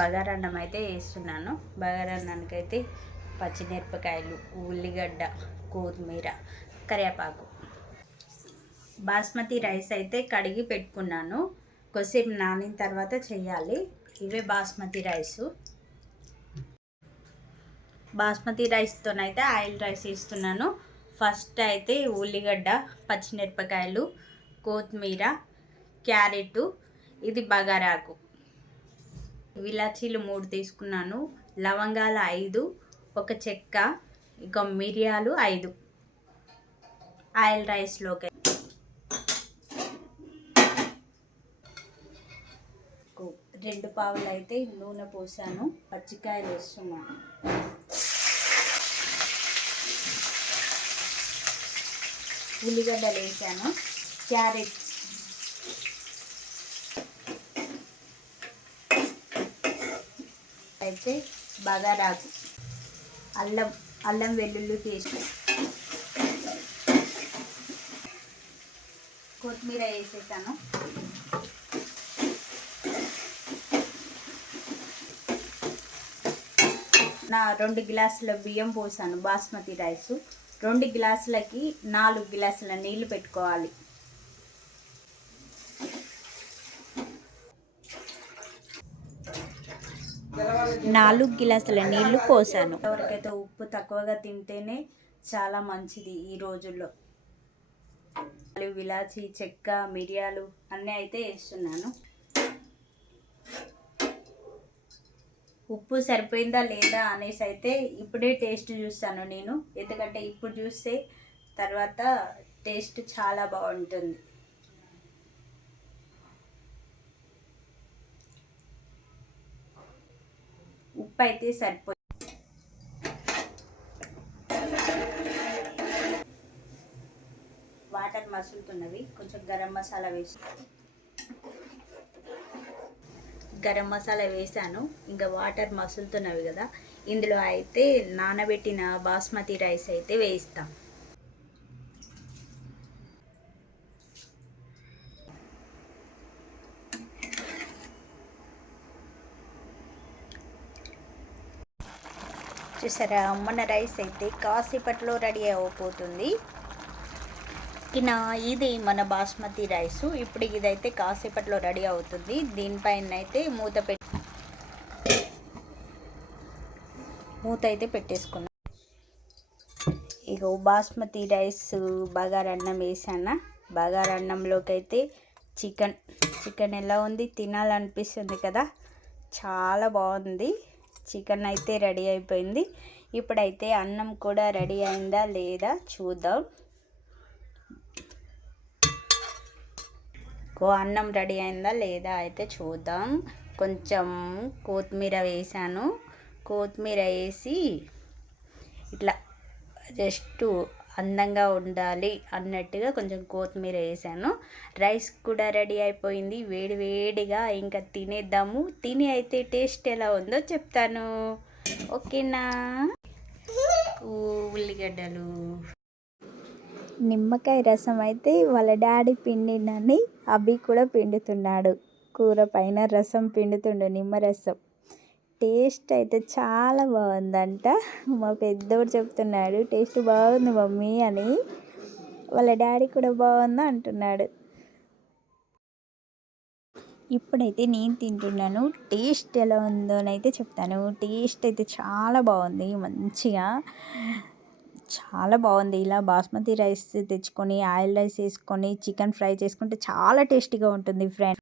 బగారన్నం అయితే వేస్తున్నాను. బగారన్నానికి అయితే పచ్చిమిరపకాయలు ఉల్లిగడ్డ కొత్తిమీర కరివేపాకు. బాస్మతి రైస్ అయితే కడిగి పెట్టుకున్నాను. కొద్దిసేపు నానిన తర్వాత చేయాలి. ఇవే బాస్మతి రైసు. బాస్మతి రైస్తోనైతే ఆయిల్ రైస్ వేస్తున్నాను. ఫస్ట్ అయితే ఉల్లిగడ్డ పచ్చిమిరపకాయలు కొత్తిమీర క్యారెట్ ఇది బగారాకు. విలాచీలు మూడు తీసుకున్నాను. లవంగాలు ఐదు ఒక చెక్క ఇక మిరియాలు ఐదు. ఆయిల్ రైస్లోకి రెండు పావులు అయితే నూనె పోసాను. పచ్చికాయలు వేస్తున్నాను. ఉల్లిగడ్డలు వేసాను. క్యారెట్ అయితే బగారాకు అల్లం అల్లం వెల్లుల్లి పేస్ట్ కొత్తిమీర వేసేసాను. నా రెండు గ్లాసుల బియ్యం పోసాను బాస్మతి రైసు. రెండు గ్లాసులకి నాలుగు గ్లాసుల నీళ్ళు పెట్టుకోవాలి. నాలుగు గిలాసుల నీళ్ళు పోసాను. ఎవరికైతే ఉప్పు తక్కువగా తింటేనే చాలా మంచిది ఈ రోజుల్లో. విలాచి చెక్క మిరియాలు అన్నీ అయితే వేస్తున్నాను. ఉప్పు సరిపోయిందా లేదా అనేసి అయితే ఇప్పుడే టేస్ట్ చూస్తాను నేను. ఎందుకంటే ఇప్పుడు చూస్తే తర్వాత టేస్ట్ చాలా బాగుంటుంది. ఉప్పు అయితే సరిపోయింది వాటర్ మసులుతున్నవి. కొంచెం గరం మసాలా వేసి గరం మసాలా వేసాను. ఇంకా వాటర్ మసులుతున్నవి కదా. ఇందులో అయితే నానబెట్టిన బాస్మతి రైస్ అయితే వేయిస్తాం. చూసారా? మన రైస్ అయితే కాసేపట్లో రెడీ అయిపోతుంది. ఇక ఇది మన బాస్మతి రైస్. ఇప్పుడు ఇదైతే కాసేపట్లో రెడీ అవుతుంది. దీనిపైన అయితే మూత పెట్టి మూత అయితే పెట్టేసుకున్నాం. ఇక బాస్మతి రైస్ బగారన్నం వేసానా? బగారన్నంలోకి అయితే చికెన్ చికెన్ ఎలా ఉంది? తినాలనిపిస్తుంది కదా? చాలా బాగుంది. చికెన్ అయితే రెడీ అయిపోయింది. ఇప్పుడైతే అన్నం కూడా రెడీ అయిందా లేదా చూద్దాం. అన్నం రెడీ అయిందా లేదా అయితే చూద్దాం. కొంచెం కొత్తిమీర వేసాను. కొత్తిమీర వేసి ఇట్లా జస్ట్ అందంగా ఉండాలి అన్నట్టుగా కొంచెం కొత్తిమీర వేసాను. రైస్ కూడా రెడీ అయిపోయింది. వేడి వేడిగా ఇంకా తినేద్దాము. తిని అయితే టేస్ట్ ఎలా ఉందో చెప్తాను. ఓకేనా? ఉల్లిగడ్డలు. నిమ్మకాయ రసం అయితే వాళ్ళ డాడీ పిండినని అభి కూడా పిండుతున్నాడు. కూర పైన రసం పిండుతుండు నిమ్మరసం టేస్ట్ అయితే చాలా బాగుందంట. మా పెద్దోడు చెప్తున్నాడు టేస్ట్ బాగుంది మమ్మీ అని. వాళ్ళ డాడీ కూడా బాగుంది అంటున్నాడు. ఇప్పుడైతే నేను తింటున్నాను. టేస్ట్ ఎలా ఉందో అయితే చెప్తాను. టేస్ట్ అయితే చాలా బాగుంది మంచిగా. చాలా బాగుంది. ఇలా బాస్మతి రైస్ తెచ్చుకొని ఆయిల్ రైస్ వేసుకొని చికెన్ ఫ్రై చేసుకుంటే చాలా టేస్టీగా ఉంటుంది ఫ్రెండ్.